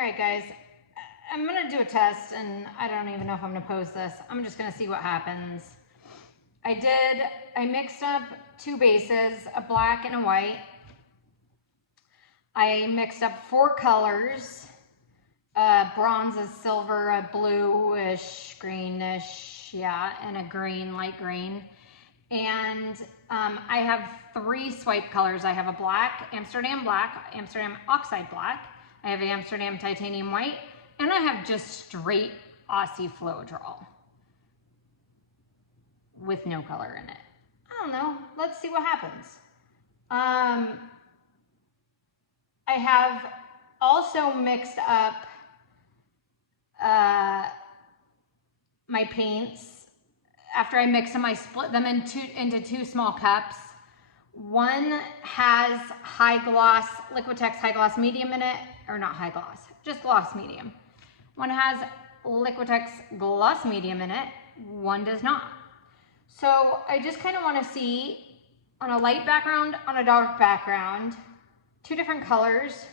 right, guys, I'm gonna do a test and I don't even know if I'm gonna post this. I'm just gonna see what happens. I mixed up two bases, a black and a white. I mixed up 4 colors, bronze, a silver, a bluish, greenish, yeah, and a green, light green. And I have 3 swipe colors. I have a black, Amsterdam oxide black, I have Amsterdam titanium white, and I have just straight Aussie Floetrol with no color in it. I don't know, let's see what happens. I have also mixed up my paints. After I mix them, I split them into 2 small cups. One has Liquitex high gloss medium in it, or not high gloss, just gloss medium. One has Liquitex gloss medium in it, one does not. So I just kind of want to see on a light background, on a dark background, 2 different colors,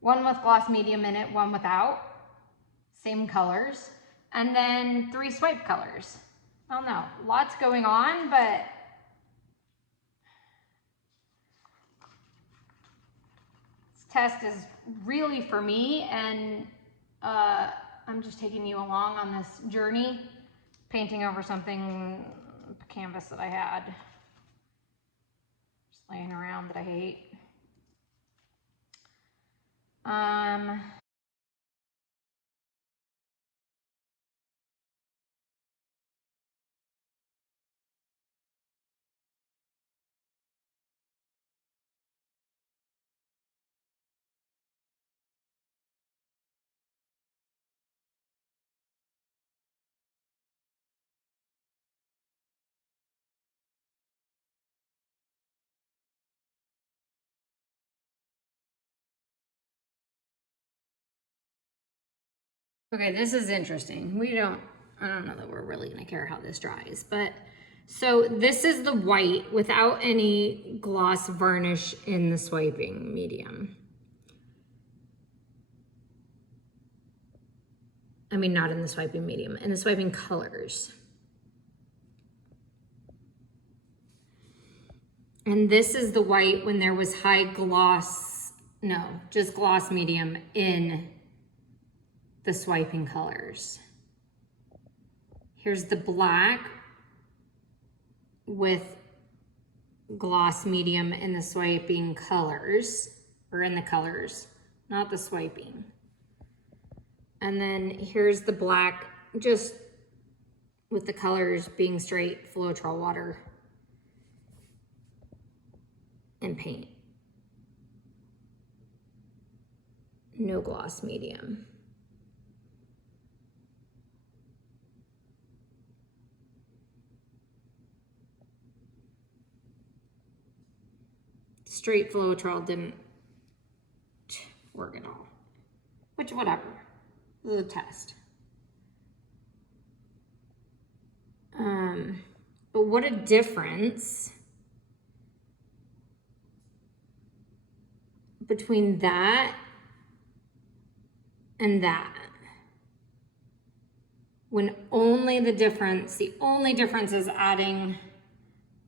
one with gloss medium in it, one without, same colors, and then 3 swipe colors. I don't know, lots going on, but this test is really for me, and I'm just taking you along on this journey, painting over something, canvas that I had just laying around that I hate. Okay, this is interesting. I don't know that we're really gonna care how this dries, but so this is the white without any gloss varnish in the swiping medium. I mean, not in the swiping medium, in the swiping colors. And this is the white when there was just gloss medium in the swiping colors. Here's the black with gloss medium in the swiping colors, or in the colors, not the swiping. And then here's the black just with the colors being straight Floetrol water and paint. No gloss medium. Straight Floetrol didn't work at all, which whatever, it was a test. But what a difference between that and that. When the only difference is adding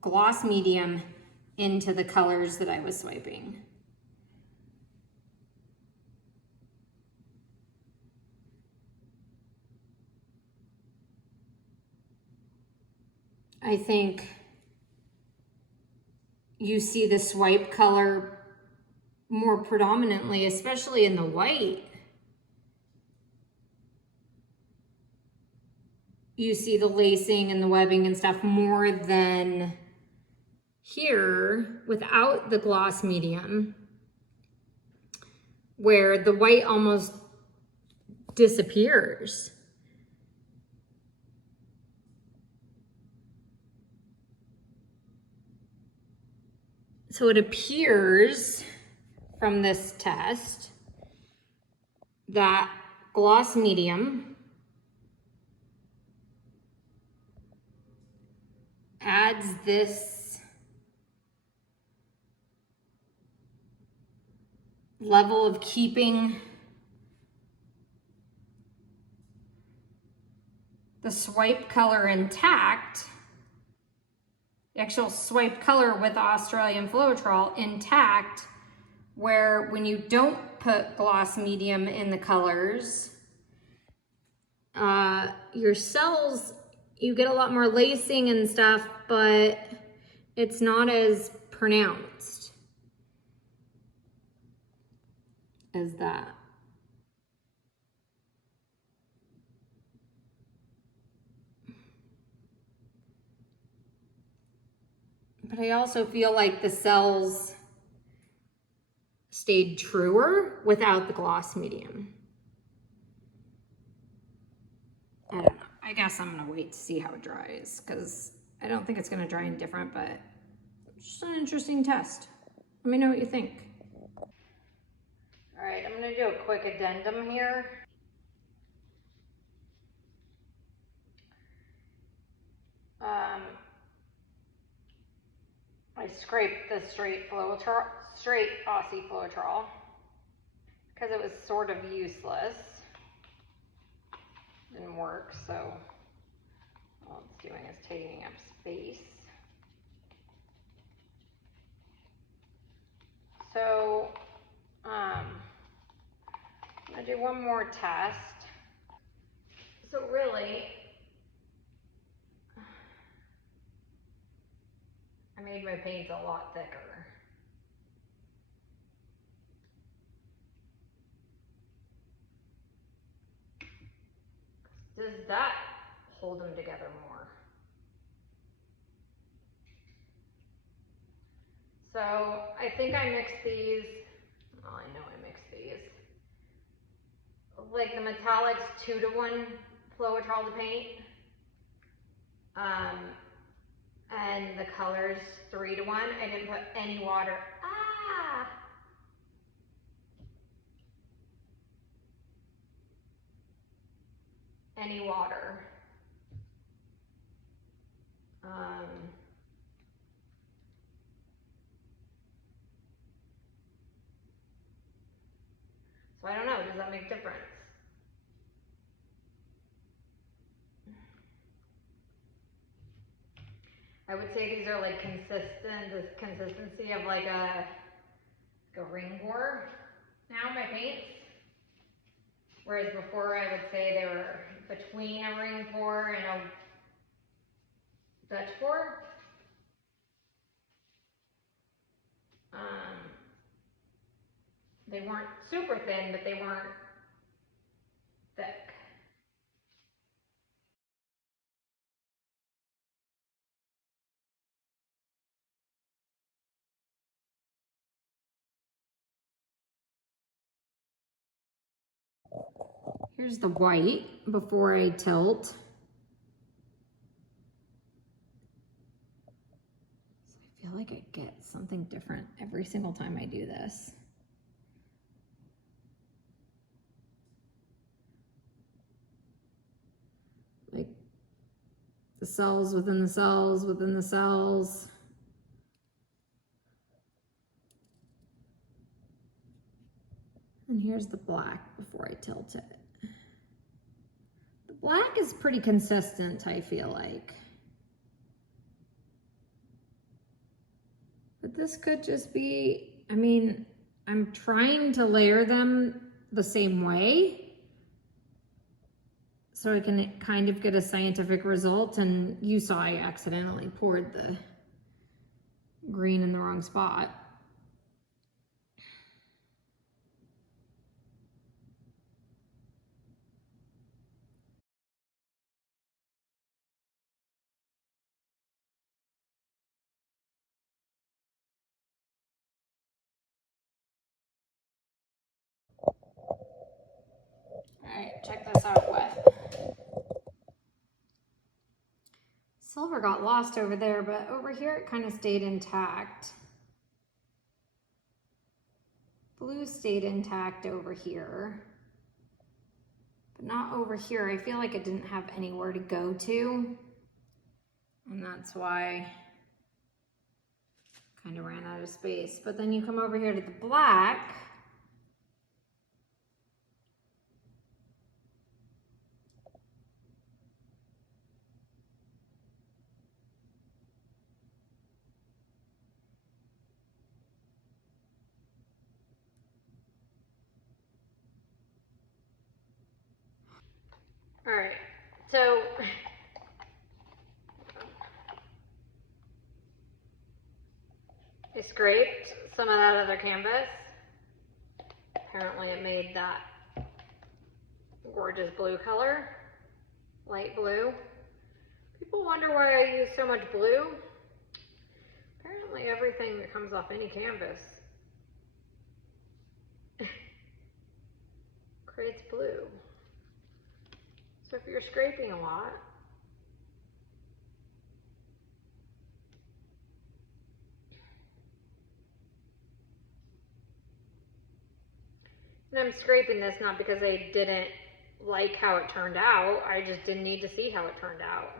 gloss medium into the colors that I was swiping. I think you see the swipe color more predominantly, especially in the white. You see the lacing and the webbing and stuff more than here without the gloss medium, where the white almost disappears. So it appears from this test that gloss medium adds this level of keeping the swipe color intact, the actual swipe color with Australian Floetrol intact, where when you don't put gloss medium in the colors, your cells, you get a lot more lacing and stuff, but it's not as pronounced as that. But I also feel like the cells stayed truer without the gloss medium. I don't know. I guess I'm gonna wait to see how it dries, because I don't think it's gonna dry any different, but it's just an interesting test. Let me know what you think. All right, I'm gonna do a quick addendum here. I scraped the straight Aussie Floetrol because it was sort of useless. Didn't work, so all it's doing is taking up space. So I'm gonna do one more test. So really, I made my paints a lot thicker. Does that hold them together more? So I think I mixed these, well, I know I mixed these. Like the metallics 2-to-1 Floetrol to paint. And the colors 3-to-1. I didn't put any water. Any water. So I don't know, does that make a difference? I would say these are like consistent, the consistency of like a ring pour now, my paints. Whereas before I would say they were between a ring pour and a Dutch pour. They weren't super thin, but they weren't thick. Here's the white before I tilt. So I feel like I get something different every single time I do this. Like the cells within the cells within the cells. And here's the black before I tilt it. The black is pretty consistent, I feel like. But this could just be, I mean, I'm trying to layer them the same way so I can kind of get a scientific result. And you saw I accidentally poured the green in the wrong spot. All right, check this out wet. Silver got lost over there, but over here it kind of stayed intact. Blue stayed intact over here, but not over here. I feel like it didn't have anywhere to go to, and that's why I kind of ran out of space. But then you come over here to the black, All right, so I scraped some of that other canvas. Apparently it made that gorgeous blue color, light blue. People wonder why I use so much blue. Apparently everything that comes off any canvas creates blue. So if you're scraping a lot, and I'm scraping this not because I didn't like how it turned out, I just didn't need to see how it turned out.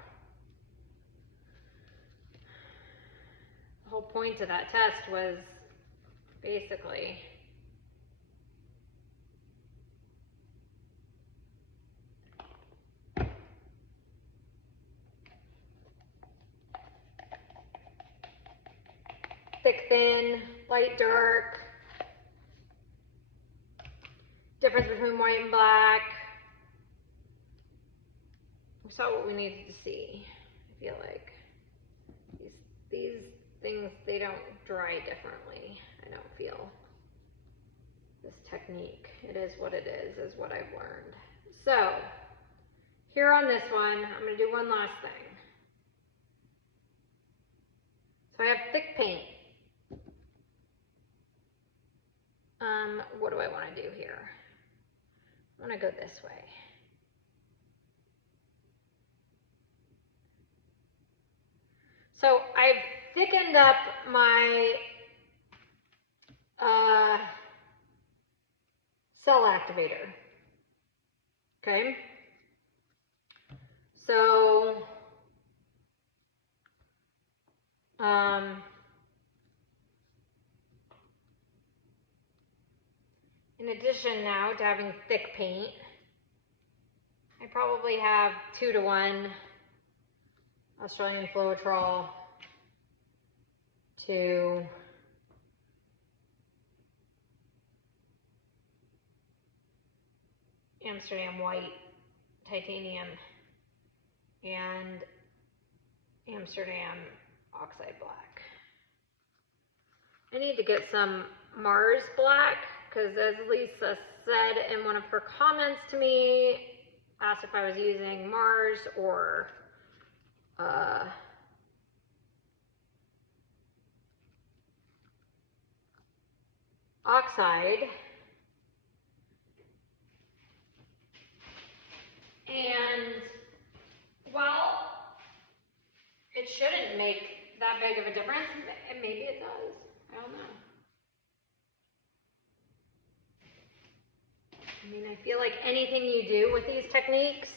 The whole point of that test was basically thick, thin, light, dark, difference between white and black. We saw what we needed to see. I feel like these things, they don't dry differently, I don't feel. This technique, it is what it is what I've learned. So here on this one, I'm going to do one last thing. So I have thick paint. What do I want to do here? I want to go this way. So I've thickened up my cell activator. Okay. So in addition now to having thick paint, I probably have 2-to-1 Australian Floetrol to Amsterdam White Titanium and Amsterdam Oxide Black. I need to get some Mars Black because, as Lisa said in one of her comments to me, asked if I was using Mars or Oxide. And while it shouldn't make that big of a difference, and maybe it does, I don't know. I mean, I feel like anything you do with these techniques,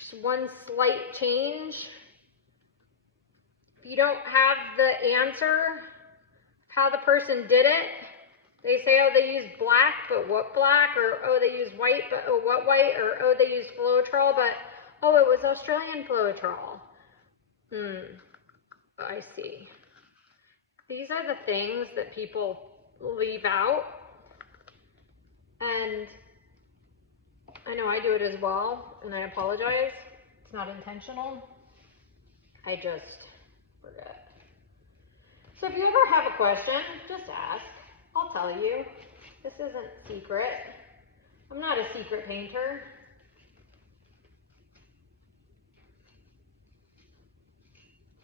just one slight change, if you don't have the answer how the person did it, they say, oh, they used black, but what black? Or, oh, they used white, but oh, what white? Or, oh, they used Floetrol, but, oh, it was Australian Floetrol. I see. These are the things that people leave out. And I know I do it as well, and I apologize. It's not intentional. I just forget. So if you ever have a question, just ask. I'll tell you. This isn't secret. I'm not a secret painter.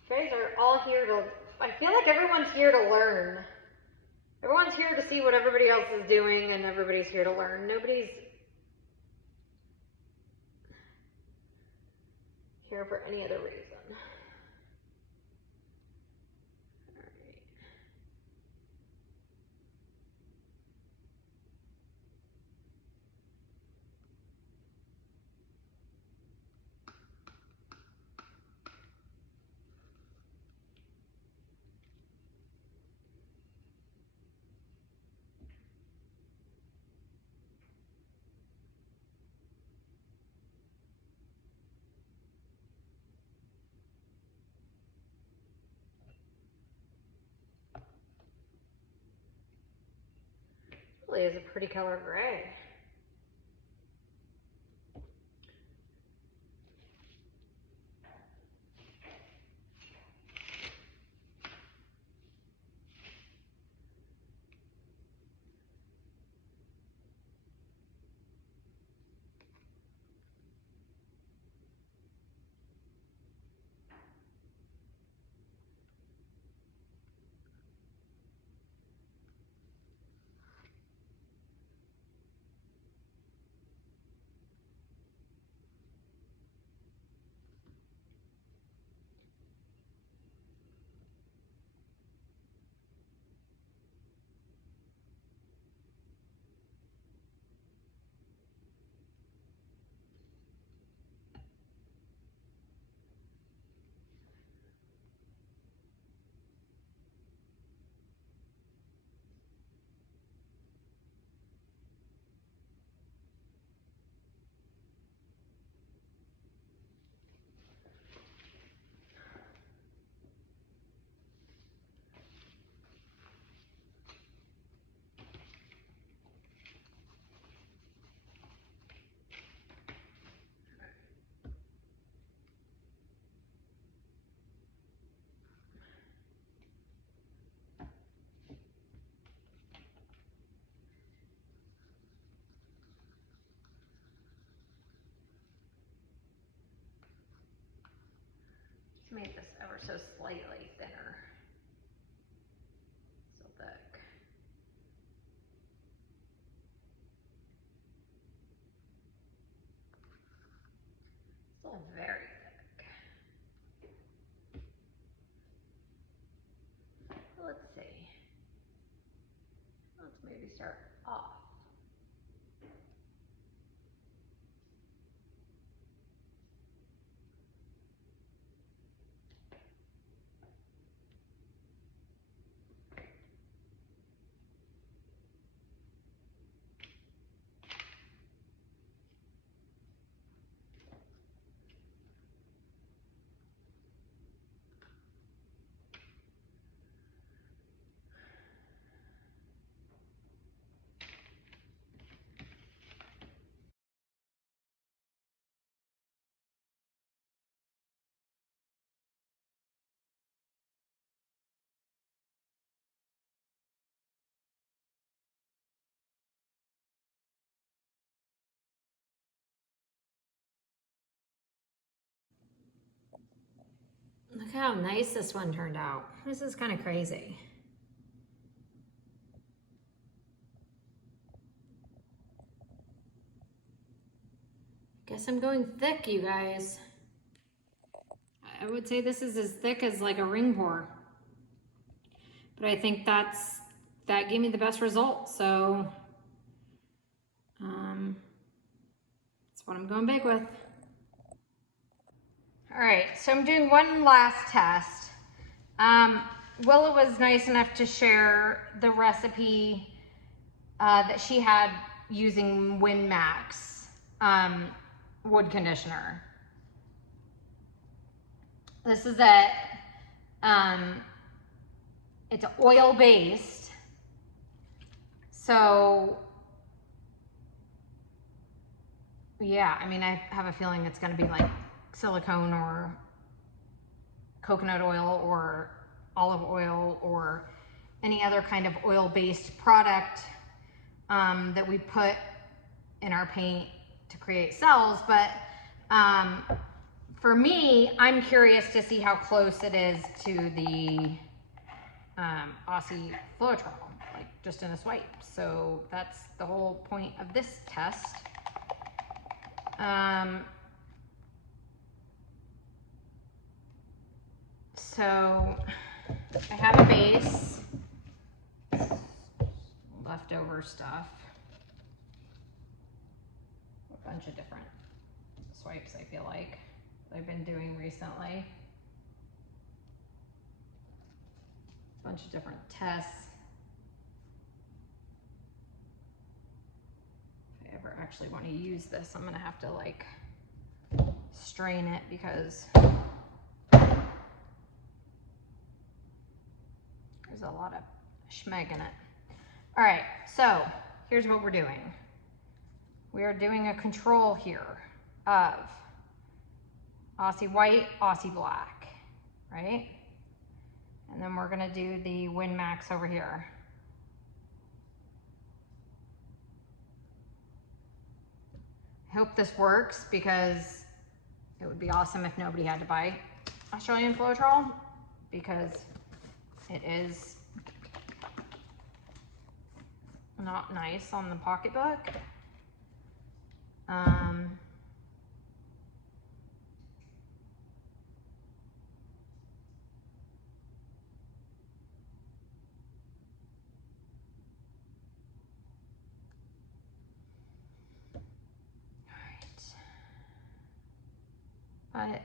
You guys are all here to, I feel like everyone's here to learn. Everyone's here to see what everybody else is doing, and everybody's here to learn. Nobody's here for any other reason. Really is a pretty color gray. ever so slightly thinner. So thick. Still very thick. Let's see. Let's maybe start off. Look how nice this one turned out. This is kind of crazy. Guess I'm going thick, you guys. I would say this is as thick as like a ring pour. But I think that gave me the best result. So that's what I'm going big with. All right, so I'm doing one last test. Willa was nice enough to share the recipe that she had using Minwax Wood Conditioner. This is it's oil based. So yeah, I mean, I have a feeling it's gonna be like silicone or coconut oil or olive oil or any other kind of oil-based product that we put in our paint to create cells. But for me, I'm curious to see how close it is to the Aussie Floetrol, like just in a swipe. So that's the whole point of this test. So I have a base, leftover stuff, a bunch of different swipes I feel like I've been doing recently. A bunch of different tests. If I ever actually want to use this, I'm gonna have to like strain it because there's a lot of schmeg in it. All right, so here's what we're doing. We are doing a control here of Aussie white, Aussie black, right? And then we're gonna do the Minwax over here. I hope this works because it would be awesome if nobody had to buy Australian Floetrol because it is not nice on the pocketbook. But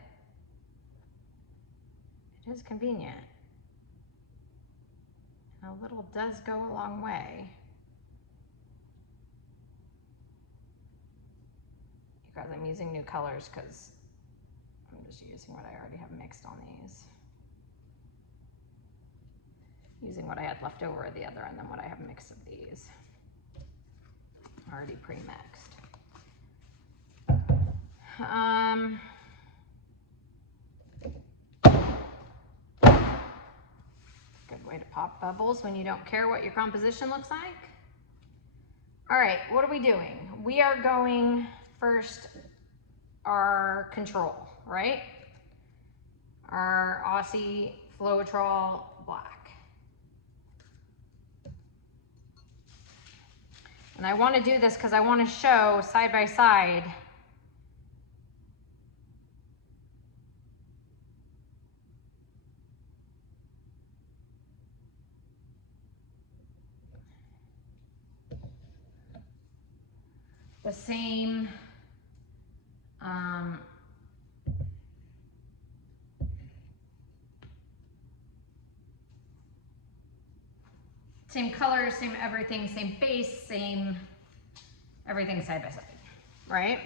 it is convenient. And a little does go a long way. You guys, I'm using new colors because I'm just using what I already have mixed on these. Using what I had left over of the other and then what I have mixed of these. Already pre-mixed. Good way to pop bubbles when you don't care what your composition looks like. All right, what are we doing? We are going first our control, right? our Aussie Floetrol Black. And I want to do this because I want to show side by side the same same color, same everything, same base, same everything side by side, right?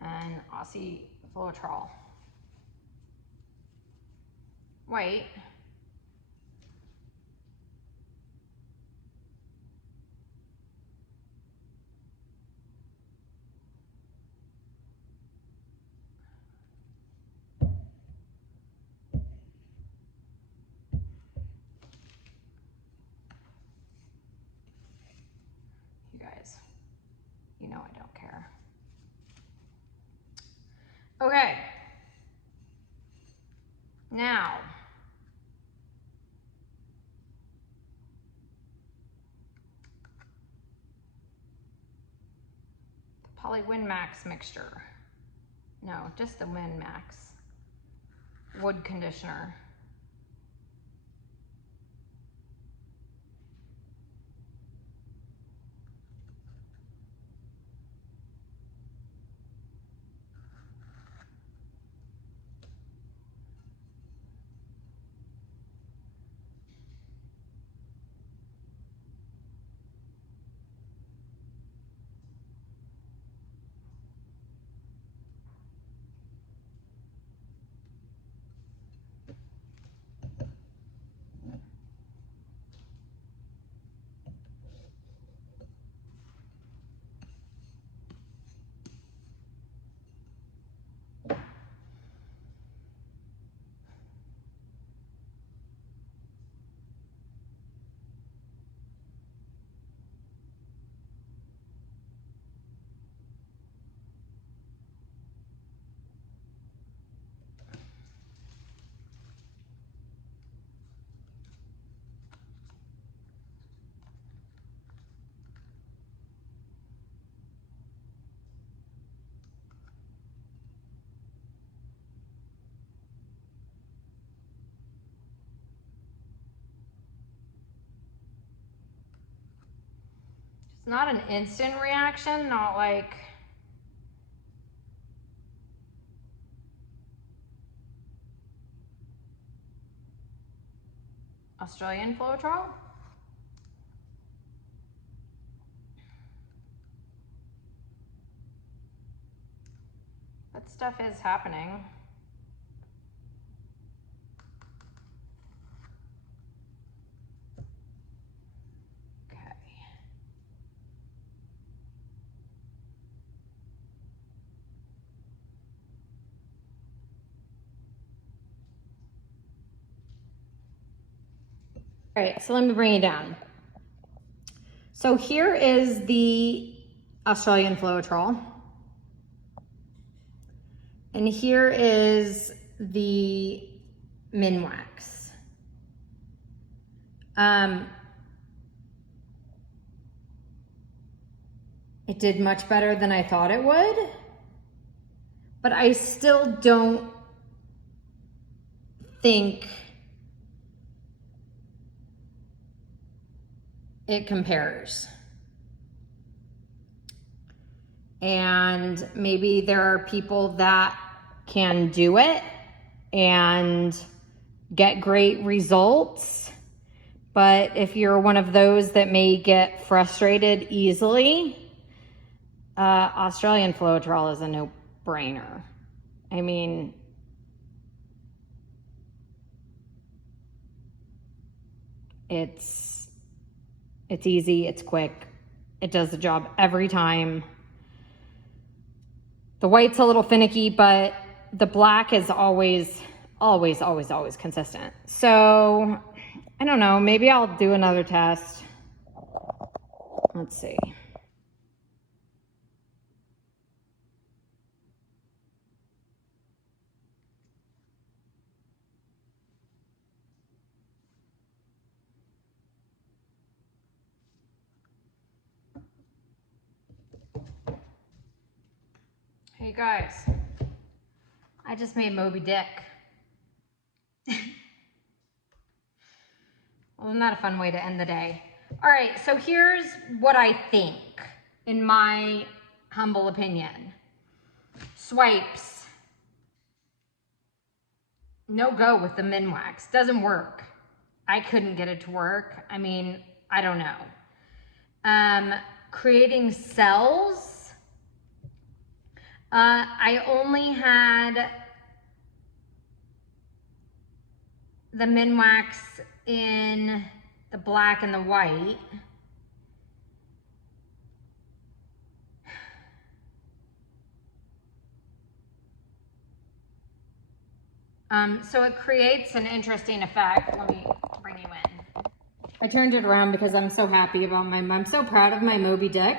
And Aussie Floetrol white. You guys, you know I don't care. Okay. Now, the Poly Minwax mixture. No, just the Minwax Wood Conditioner. It's not an instant reaction, not like Australian Floetrol. That stuff is happening. All right, so let me bring it down. So here is the Australian Floetrol. And here is the Minwax. It did much better than I thought it would, but I still don't think it compares. And maybe there are people that can do it and get great results. But if you're one of those that may get frustrated easily, Australian Floetrol is a no-brainer. I mean, It's easy, it's quick. It does the job every time. The white's a little finicky, but the black is always consistent. So, I don't know, maybe I'll do another test. Let's see. Hey guys, I just made Moby Dick. Well, isn't that a fun way to end the day? All right, so here's what I think, in my humble opinion. Swipes. No go with the Minwax. Doesn't work. I couldn't get it to work. I mean, I don't know. Creating cells. I only had the Minwax in the black and the white. So it creates an interesting effect. Let me bring you in. I turned it around because I'm so happy about I'm so proud of my Moby Dick.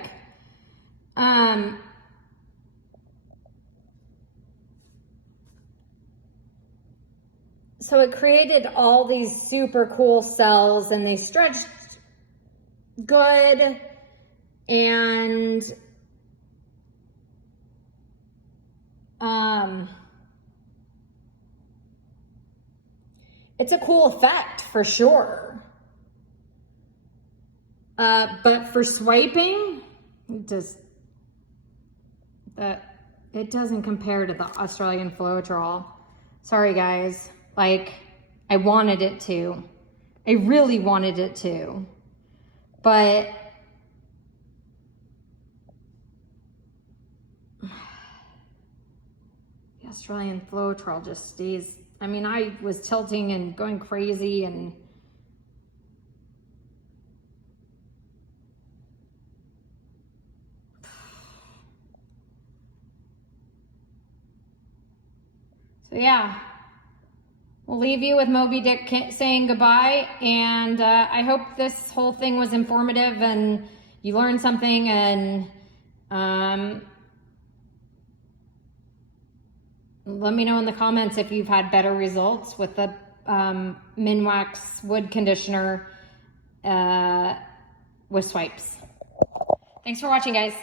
So it created all these super cool cells and they stretched good, and it's a cool effect for sure. But for swiping, it doesn't compare to the Australian Floetrol. Sorry guys. Like, I wanted it to. I really wanted it to. But the Australian Floetrol just stays. I mean, I was tilting and going crazy and so yeah. We'll leave you with Moby Dick saying goodbye, and I hope this whole thing was informative and you learned something, and let me know in the comments if you've had better results with the Minwax Wood Conditioner with swipes. Thanks for watching, guys.